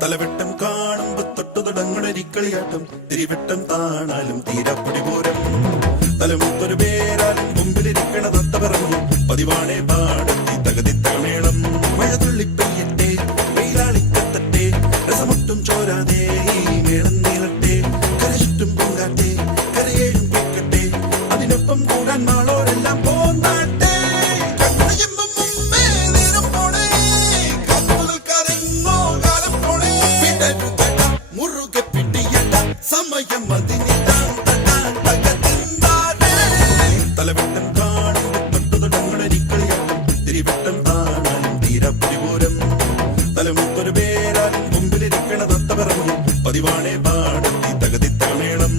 തലവെട്ടം കാണുമ്പോ തൊട്ടു തുടങ്ങുന്നൊരിക്കളിയാട്ടം തിരിവെട്ടം താണാലും തീരാപ്പൊടി പോരം തലമുത്തൊരു പേരാലും മുമ്പിലിരിക്കണ തത്ത പറഞ്ഞു പതിവാണേ പാടത്തി തകതിത്തകമേളം മഴ തുള്ളിപ്പെയ്യട്ടെ വെയിലാളിക്കത്തട്ടെ രസമൊട്ടും ചോരാതെ ഈ മേളം നീളട്ടെ കരചുറ്റും പൂങ്കാട്ടെ കരയേഴും കേൾക്കട്ടെ അതിനൊപ്പം കൂടാൻ മാളോരെല്ലാം പോന്നാട്ടെ സമയം തലവെട്ടം കാണുമ്പോ തൊട്ടു തുടങ്ങുന്നൊരിക്കളിയാട്ടം തിരിവെട്ടം താണാലും തീരാപ്പൊടി പോരം തലമുത്തൊരു പേരാലും മുമ്പിലിരിക്കണ തത്ത പറഞ്ഞു പതിവാണേ പാടത്തി തകതിത്തകമേളം